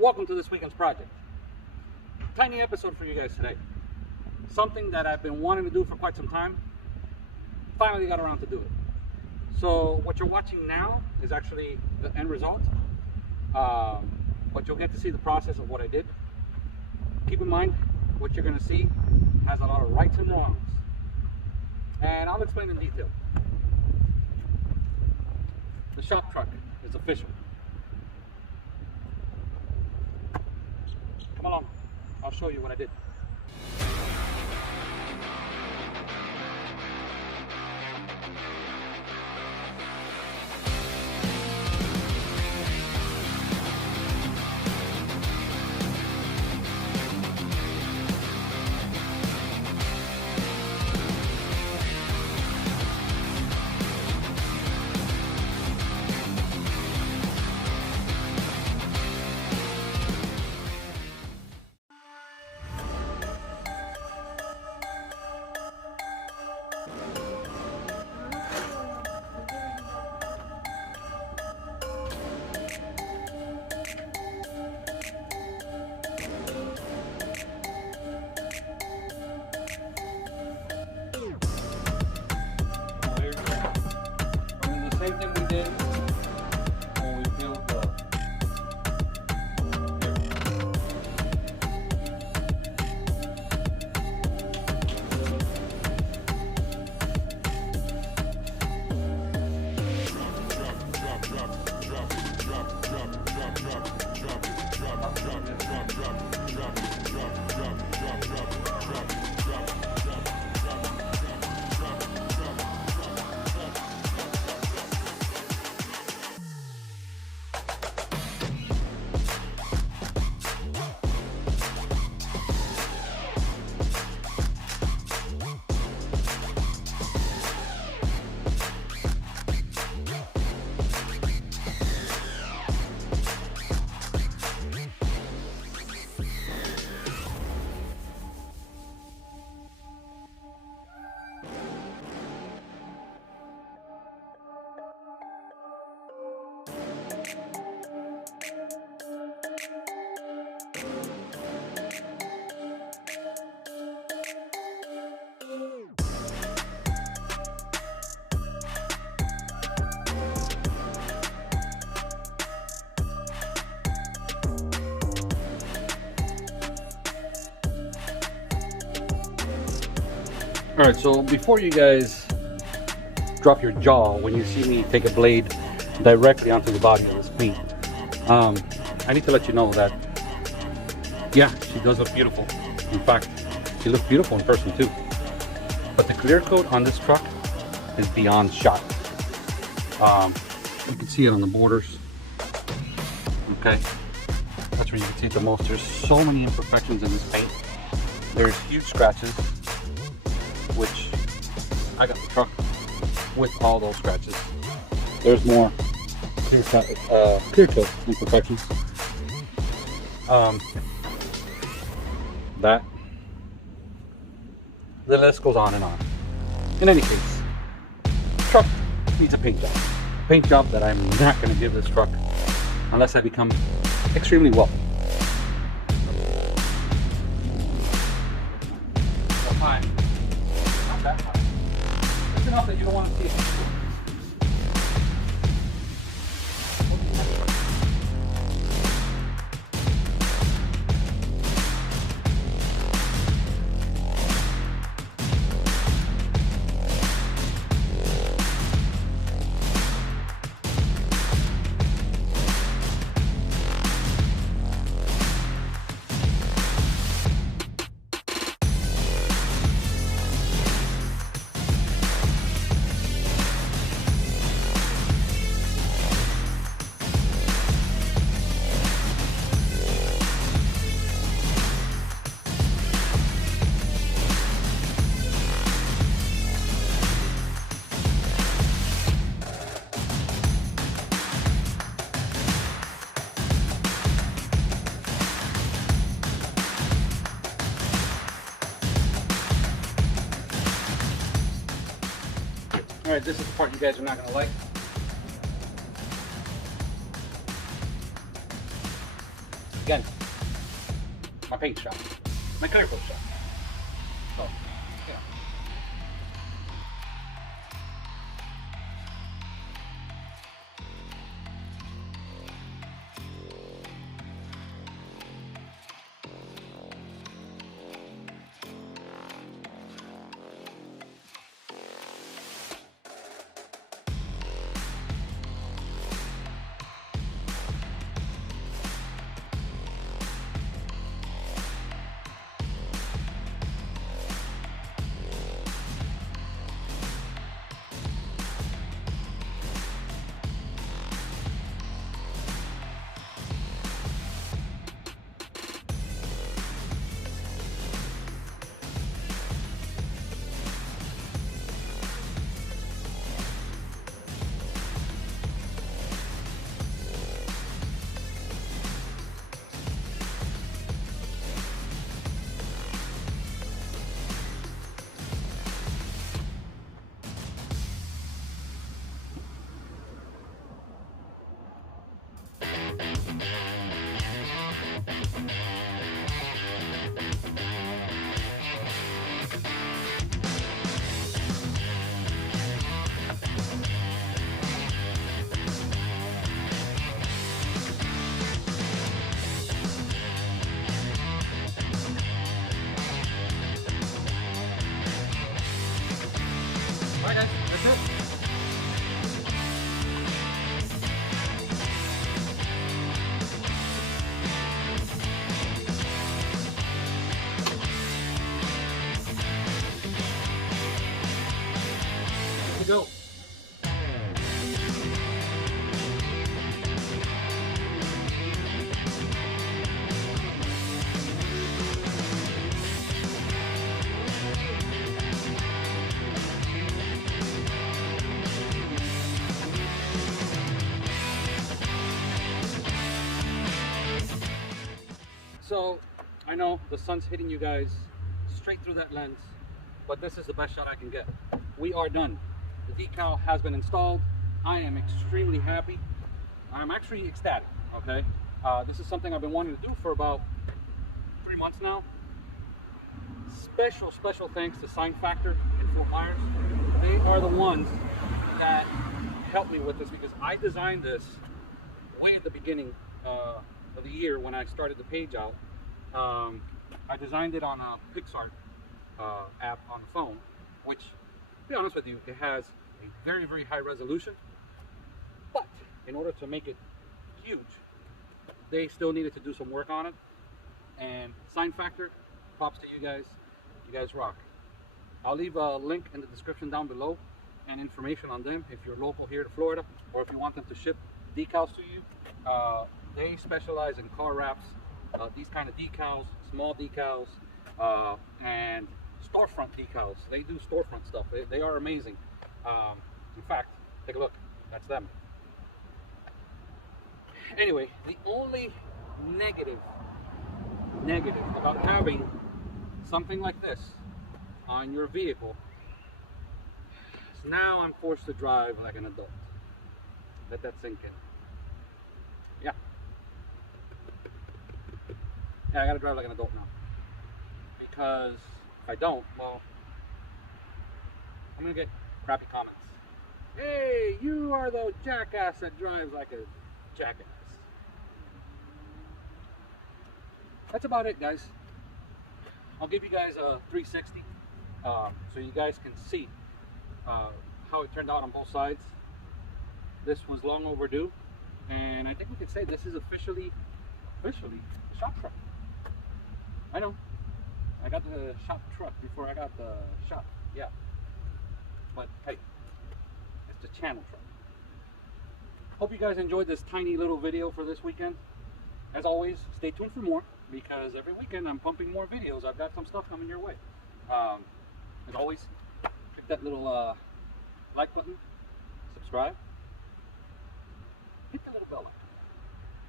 Welcome to this weekend's project. Tiny episode for you guys today. Something that I've been wanting to do for quite some time. Finally got around to do it. So what you're watching now is actually the end result. But you'll get to see the process of what I did. Keep in mind, what you're going to see has a lot of rights and wrongs. And I'll explain in detail. The shop truck is official. Come along, I'll show you what I did. Same thing we did when we built the Alright, so before you guys drop your jaw when you see me take a blade directly onto the body of this paint, I need to let you know that, yeah, she does look beautiful. In fact, she looks beautiful in person too. But the clear coat on this truck is beyond shot. You can see it on the borders. Okay, that's where you can see it the most. There's so many imperfections in this paint. There's huge scratches, which I got the truck with all those scratches. There's more clear coat imperfections. That. The list goes on and on. In any case, truck needs a paint job. A paint job that I'm not going to give this truck unless I become extremely wealthy. High. Not that high. It's enough that you don't want to see it. Alright, this is the part you guys are not going to like. Again, my paint shop, my clear coat shop. So, yeah. Alright guys, that's it. Here we go. So, I know the sun's hitting you guys straight through that lens, but this is the best shot I can get. We are done. The decal has been installed. I am extremely happy. I'm actually ecstatic, okay? This is something I've been wanting to do for about 3 months now. Special thanks to Sign Factor in Fort Myers. They are the ones that helped me with this because I designed this way at the beginning of the year when I started the page out. I designed it on a Pixar app on the phone, which, to be honest with you, it has a very high resolution, but in order to make it huge, they still needed to do some work on it. And Sign Factor, props to you guys. You guys rock. I'll leave a link in the description down below and information on them if you're local here to Florida, or if you want them to ship decals to you. They specialize in car wraps, these kind of decals, small decals, and storefront decals. They do storefront stuff. They are amazing. In fact, take a look. That's them. Anyway, the only negative about having something like this on your vehicle is now I'm forced to drive like an adult. Let that sink in. Yeah. Yeah, I gotta drive like an adult now. Because if I don't, well, I'm gonna get crappy comments. Hey, you are the jackass that drives like a jackass. That's about it, guys. I'll give you guys a 360 so you guys can see how it turned out on both sides. This was long overdue, and I think we could say this is officially a shop truck. I know, I got the shop truck before I got the shop, yeah. But hey, it's the channel truck. Hope you guys enjoyed this tiny little video for this weekend. As always, stay tuned for more, because every weekend I'm pumping more videos. I've got some stuff coming your way. As always, hit that little like button, subscribe, hit the little bell icon.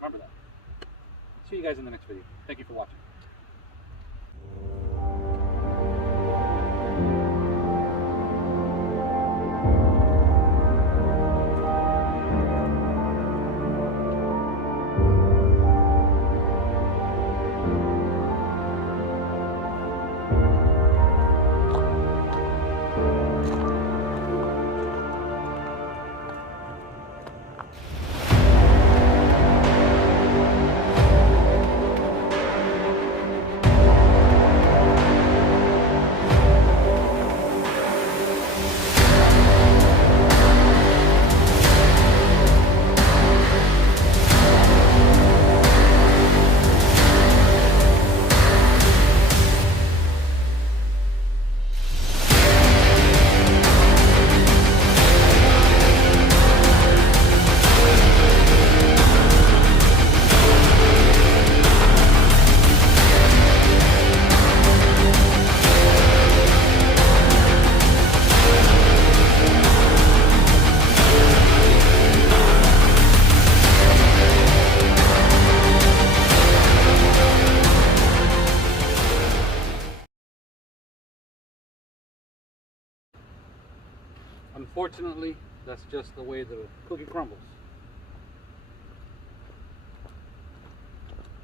Remember that. See you guys in the next video. Thank you for watching. Unfortunately, that's just the way the cookie crumbles.